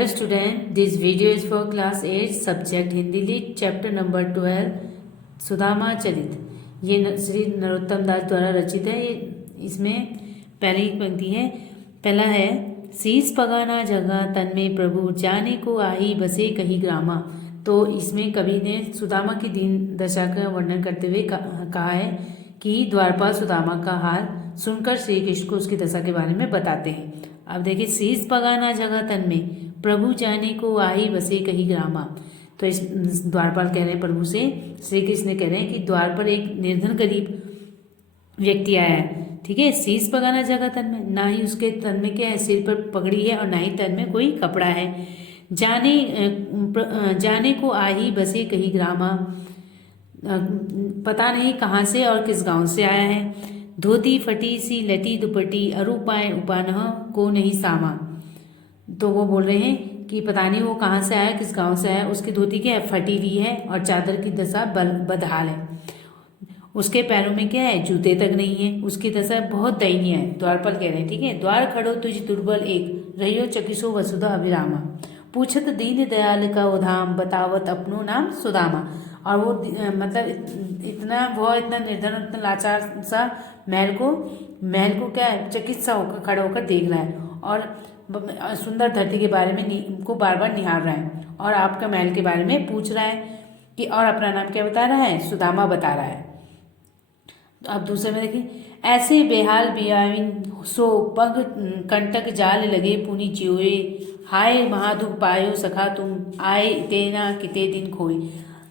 Hello student, this video is for class 8 subject Hindi lit chapter number 12 Sudama चरित। ये श्री नरोत्तम दास द्वारा रचित है। इसमें पहली पंक्ति है, पहला है शीस पगाना जगह तन में प्रभु जाने को आही बसे कहीं ग्रामा। तो इसमें कवि ने सुदामा की दीन दशा का वर्णन करते हुए कहा है कि द्वारपाल सुदामा का हाल सुनकर श्री कृष्ण को उसकी दशा के बारे में बताते हैं। अब देखिए, शीस पगाना जगह तन में प्रभु जाने को आही बसे कहीं ग्रामा। तो इस द्वारपाल कह रहे हैं प्रभु से, श्री कृष्ण कह रहे हैं कि द्वार पर एक निर्धन गरीब व्यक्ति आया है, ठीक है। शीस पगाना जगह तन में, ना ही उसके तन में क्या है, सिर पर पगड़ी है और ना ही तन में कोई कपड़ा है। जाने को आही बसे कहीं ग्रामा, पता नहीं कहाँ से और किस गांव से आया है। धोती फटी सी लटी दुपट्टी अरुपाए उपानह को नहीं सामा। तो वो बोल रहे हैं कि पता नहीं वो कहाँ से आया, किस गांव से आया। उसकी धोती क्या है, फटी हुई है और चादर की दशा बदहाल है। उसके पैरों में क्या है, जूते तक नहीं है। उसकी दशा बहुत दयनीय है। द्वारपाल कह रहे हैं, ठीक है। द्वार खड़ो तुझ दुर्बल एक, रहियो चकिसो वसुधा अभिरामा। पूछत दीन दयाल का उधाम, बतावत अपनो नाम सुदामा। और वो मतलब इतना निर्धन, इतना लाचार सा महल को क्या है, चकित सा होकर खड़ा होकर देख रहा है और सुंदर धरती के बारे में को बार बार निहार रहा है और आपका महल के बारे में पूछ रहा है कि, और अपना नाम क्या बता रहा है, सुदामा बता रहा है। तो अब दूसरे में देखिए, ऐसे बेहाल बियाविन सो पग कंटक जाल लगे पुनि जियोए, हाय महादुख पायो सखा तुम, आए तेना किते दिन खोए।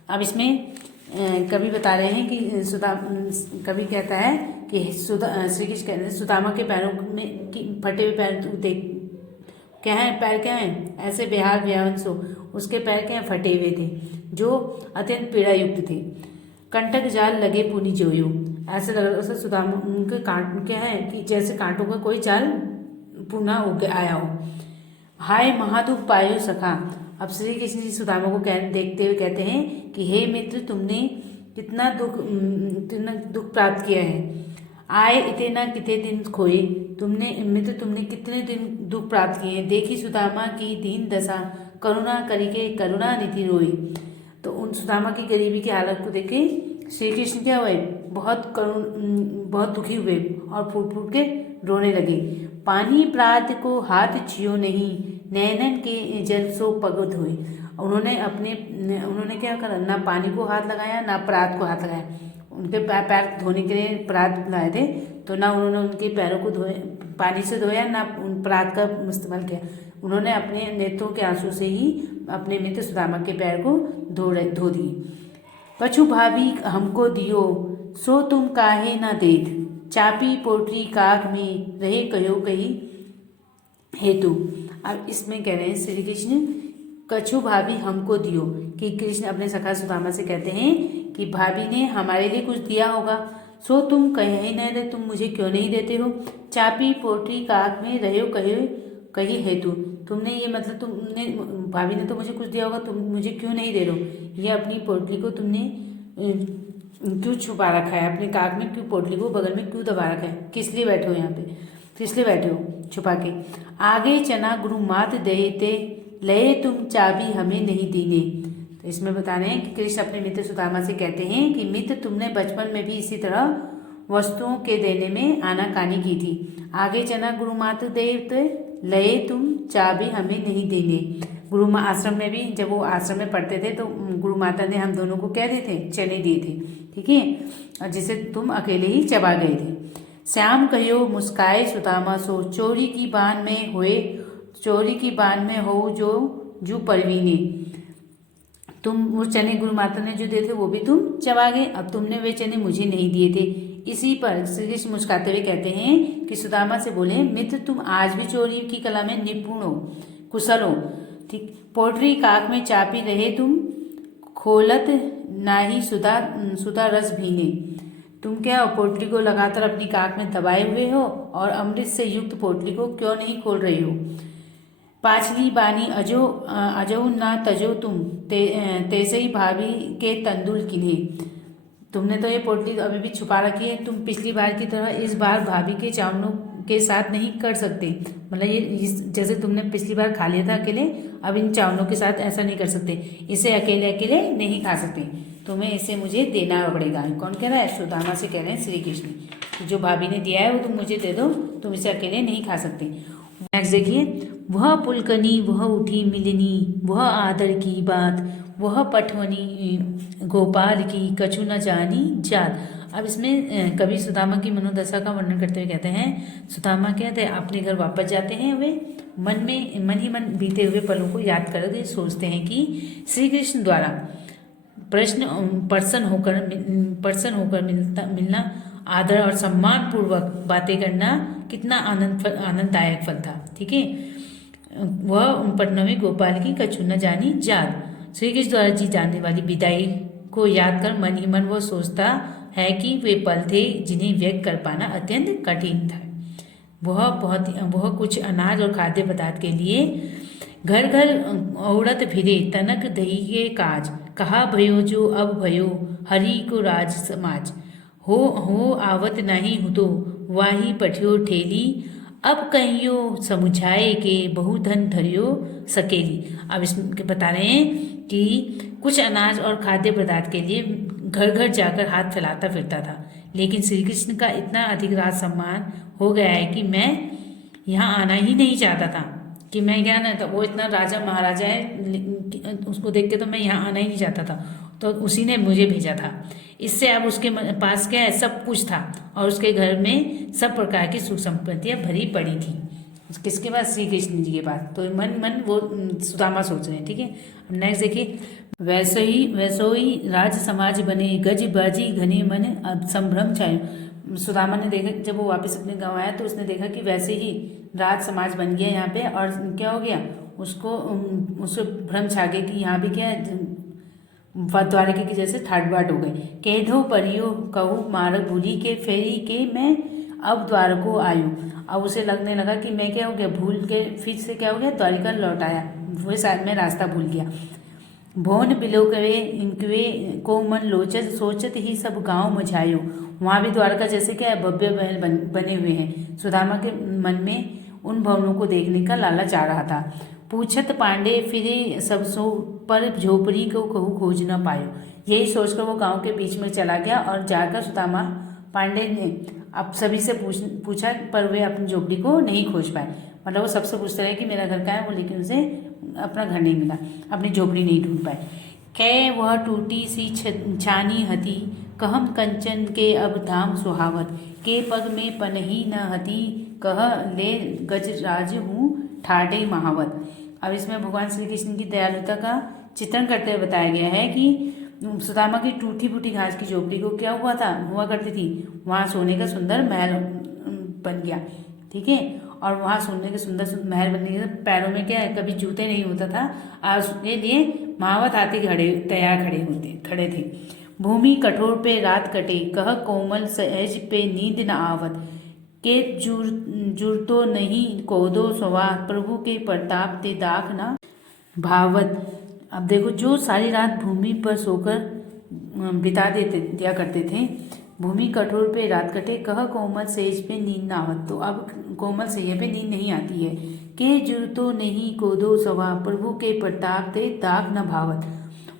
अब इसमें कवि बता रहे हैं कि कवि कहता है कि श्री कृष्ण कहते हैं सुदामा के पैरों में कि फटे हुए पैर तू देख, क्या है, पैर क्या है, ऐसे बेहाल बियावन सो, उसके पैर क्या है, फटे हुए थे जो अत्यंत पीड़ा युक्त थे। कंटक जाल लगे पुनि जोयो, ऐसे लग रहा है सुदामा उनके कांट क्या है कि जैसे कांटों का कोई जाल पुनः उग आया हो। हाय महादुख पायो सखा। अब श्री कृष्ण जी सुदामा को देखते हुए कहते हैं कि हे मित्र, तुमने कितना दुख प्राप्त किया है। आए इतना कितने दिन खोए, तुमने कितने दिन दुख प्राप्त किए हैं। देखी सुदामा की दीन दशा, करुणा करिके करुणा निधि रोए। तो उन सुदामा की गरीबी की हालत को देखे श्री कृष्ण क्या हुए, बहुत दुखी हुए और फूट फूट के रोने लगे। पानी प्रात को हाथ छियो नहीं, नैनन के जल सो पगुत हुए। उन्होंने क्या करा, ना पानी को हाथ लगाया ना प्रात को हाथ लगाया। उनके पैर धोने के लिए प्रात लाए थे, तो ना उन्होंने उनके पैरों को पानी से धोया, ना प्रात का इस्तेमाल किया। उन्होंने अपने नेत्रों के आंसू से ही अपने मित्र सुदामा के पैर को धो दिए। पछु भाभी हमको दियो, सो तुम काहे ना देत, चापी पोटरी काग में रहे कहो कही हेतु। अब इसमें कह रहे हैं श्री कृष्ण, कछु भाभी हमको दियो, कि कृष्ण अपने सखा सुदामा से कहते हैं कि भाभी ने हमारे लिए कुछ दिया होगा। सो तुम कहे न दे, तुम मुझे क्यों नहीं देते हो। चापी पोटरी काग में रहे कही हेतु, तुमने ये मतलब तुमने भाभी ने तो मुझे कुछ दिया होगा, तुम मुझे क्यों नहीं दे रहे हो। ये अपनी पोटली को तुमने क्यों छुपा रखा है, अपने काग में क्यों, पोटली को बगल में क्यों दबा रखा है, किस लिए बैठे हो यहाँ पे, किस लिए बैठे हो छुपा के। आगे चना गुरु मात देते, लये तुम चाबी हमें नहीं दीने। तो इसमें बता रहे हैं कि कृष्ण अपने मित्र सुदामा से कहते हैं कि मित्र, तुमने बचपन में भी इसी तरह वस्तुओं के देने में आनाकानी की थी। आगे चना गुरु मात देते, लये तुम चाबी हमें नहीं देने। गुरु आश्रम में भी जब वो आश्रम में पढ़ते थे तो गुरु माता ने हम दोनों को क्या दिए थे, चने दिए थे, ठीक है, और जिसे तुम अकेले ही चबा गए थे। श्याम कहो मुस्काए सुदामा सो, चोरी की बान में हो जो परवीने। तुम वो चने गुरु माता ने जो दिए थे वो भी तुम चबा गए, अब तुमने वे चने मुझे नहीं दिए थे। इसी पर श्री कृष्ण मुस्कुराते हुए कहते हैं कि सुदामा से बोले, मित्र तुम आज भी चोरी की कला में निपुण हो, कुशल हो, ठीक। पोटरी काक में चापी रहे तुम, खोलत नाही सुधा रस भीने। तुम क्या पोटली को लगातार अपनी काक में दबाए हुए हो और अमृत से युक्त पोटली को क्यों नहीं खोल रहे हो। पाछली बानी अजो ना तजो तुम, तेसे ही भाभी के तंदुल किन्हे। तुमने तो ये पोटली अभी भी छुपा रखी है, तुम पिछली बार की तरह इस बार भाभी के चावलों के साथ नहीं कर सकते। मतलब जैसे तुमने पिछली बार खा लिया था अकेले, अब इन चावलों के साथ ऐसा नहीं कर सकते, इसे अकेले अकेले नहीं खा सकते, तुम्हें इसे मुझे देना पड़ेगा। कौन कह रहा है? सुदामा से कह रहे हैं श्री कृष्ण। जो भाभी ने दिया है वो तुम मुझे दे दो, तुम इसे अकेले नहीं खा सकते। नेक्स्ट देखिए, वह पुलकनी वह उठी मिलनी, वह आदर की बात, वह पटवनी गोपाल की कछु न जानी जात। अब इसमें कवि सुदामा की मनोदशा का वर्णन करते हुए कहते हैं, सुदामा कहते हैं अपने घर वापस जाते हैं, वे मन ही मन बीते हुए पलों को याद करके सोचते हैं कि श्री कृष्ण द्वारा प्रसन्न होकर मिलना, आदर और सम्मान पूर्वक बातें करना कितना आनंददायक फल था। ठीक है, वह उन पटनवी गोपाल की कछु न जानी जात। श्री कृष्ण द्वारा जी जाने वाली विदाई को याद कर मन ही मन वह सोचता है कि वे पल थे जिन्हें व्यक्त कर पाना अत्यंत कठिन था। वह कुछ अनाज और खाद्य पदार्थ के लिए घर घर औड़त फिरे, तनक दही के काज, कहा भयो जो अब भयो, हरि को राज समाज, हो आवत नहीं हूँ तो वाही पठियो ठेली, अब कहियो समुझाए के बहुधन धरियो सकेली। अब इसके बता रहे हैं कि कुछ अनाज और खाद्य पदार्थ के लिए घर घर जाकर हाथ फैलाता फिरता था, लेकिन श्री कृष्ण का इतना अधिक राज सम्मान हो गया है कि मैं यहाँ आना ही नहीं चाहता था, कि मैं क्या ना था, वो इतना राजा महाराजा है, उसको देख के तो मैं यहाँ आना ही नहीं चाहता था, तो उसी ने मुझे भेजा था। इससे अब उसके पास क्या है, सब कुछ था, और उसके घर में सब प्रकार की सुख संपत्तियाँ भरी पड़ी थी। किसके पास? श्री कृष्ण जी के पास। तो मन वो सुदामा सोच रहे हैं। ठीक है, अब नेक्स्ट देखिए, वैसे ही राज समाज बने, गज बाजी घने मन अब संभ्रम छायो। सुदामा ने देखा, जब वो वापस अपने गाँव आया तो उसने देखा कि वैसे ही राज समाज बन गया यहाँ पे, और क्या हो गया, उसको भ्रम छा गया कि यहाँ भी क्या है, द्वारके की जैसे ठाट बाट हो गए। केधो परियो कहूँ मार्ग भूली के फेरी के मैं अब द्वारको आयु। अब उसे लगने लगा कि मैं क्या हो गया, भूल के फिर से क्या हो गया, द्वारिका लौट आया, वो शायद मैं रास्ता भूल गया। भोन बिलोकवे इनकवे को मन लोचत, सोचत ही सब गांव मझायो। वहाँ भी द्वारका जैसे क्या है, भव्य महल बने हुए हैं। सुदामा के मन में उन भवनों को देखने का लालच आ रहा था। पूछत पांडे फिरे सब सो, पर झोपड़ी को कहूँ खोज न पायो। यही सोचकर वो गांव के बीच में चला गया, और जाकर सुदामा पांडे ने अब सभी से पूछा, पर वे अपनी झोपड़ी को नहीं खोज पाए। मतलब वो सबसे पूछते रहे कि मेरा घर कहाँ है, वो लेकिन उसे अपना घर नहीं मिला, अपनी झोपड़ी नहीं ढूंढ पाए। कै वह टूटी सी छानी हती, कहम कंचन के अब धाम सुहावत, के पग में पनही न हती, कह ले गजराज हूँ ठाटे महावत। अब इसमें भगवान श्री कृष्ण की दयालुता का चित्रण करते हुए बताया गया है कि सुदामा की टूटी फूटी घास की झोपड़ी को क्या हुआ करती थी, वहाँ सोने का सुंदर महल बन गया। ठीक है, और वहाँ सोने के सुंदर महल बनने के पैरों में क्या है, कभी जूते नहीं होता था, आज उसके लिए महावत हाथी खड़े थे। भूमि कठोर पे रात कटे, कह कोमल सहज पे नींद न आवत, के जुरतो नहीं कोदो सवा, प्रभु के प्रताप ते दाख न भावत। अब देखो, जो सारी रात भूमि पर सोकर बिता दिया करते थे, भूमि कठोर पे रात कटे, कह कोमल सेज पे नींद न आवत, तो अब कोमल सेज पे नींद नहीं आती है। के जुरतो नहीं कोदो सवा, प्रभु के प्रताप ते दाग न भावत,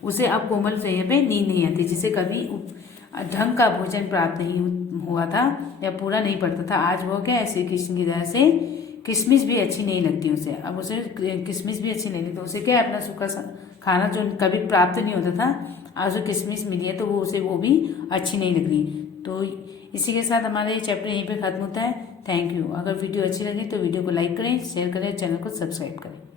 उसे अब कोमल सेज पे नींद नहीं आती, जिसे कभी ढंग का भोजन प्राप्त नहीं हुआ था या पूरा नहीं पड़ता था। आज वो क्या है, श्री कृष्ण की दया से किशमिश भी अच्छी नहीं लगती उसे, अब उसे किशमिश भी अच्छी नहीं लगती, उसे क्या है, अपना सूखा खाना जो कभी प्राप्त नहीं होता था, आज उसे किशमिश मिली है तो वो भी अच्छी नहीं लग रही। तो इसी के साथ हमारा ये चैप्टर यहीं पे खत्म होता है। Thank you. अगर वीडियो अच्छी लगी तो वीडियो को लाइक करें, शेयर करें, चैनल को सब्सक्राइब करें।